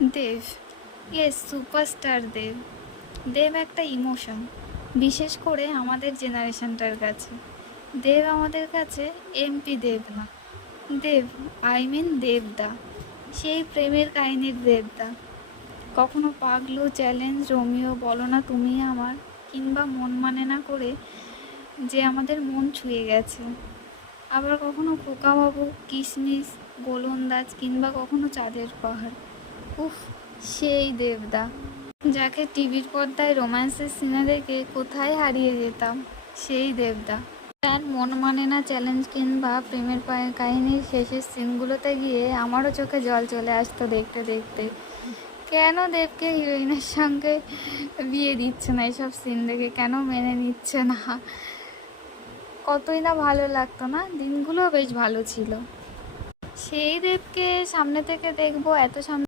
দেব, yes, superstar দেব। দেব একটা emotion, বিশেষ করে আমাদের জেনারেশনটার কাছে। দেব আমাদের কাছে এমপি দেব না, দেব, আই মিন দেবদা, সেই প্রেমের কাহিনীর দেবদা। কখনো পাগলু, চ্যালেঞ্জ, রোমিও, বলো না তুমি আমার, কিংবা মন মানে না করে যে আমাদের মন ছুঁয়ে গেছে। আবার কখনো খোকাবাবু, কিশমিশ, গোলন্দাজ, কিংবা কখনো চাঁদের পাহাড়। উফ, সেই দেবদা, যাকে টিভির পর্দায় রোম্যান্সের সিনে দেখে কোথায় হারিয়ে যেতাম, সেই দেবদা। তার মন মানে না চ্যালেঞ্জ কিংবা প্রেমের কাহিনীর শেষের সিনগুলোতে গিয়ে আমারও চোখে জল চলে আসতো দেখতে দেখতে। কেন দেবকে হিরোইনের সঙ্গে বিয়ে দিচ্ছে না, এসব সিন দেখে কেন মেনে নিচ্ছে না। কতই না ভালো লাগতো না, দিনগুলো বেশ ভালো ছিল। সেই দেবকে সামনে থেকে দেখবো, এত সামনে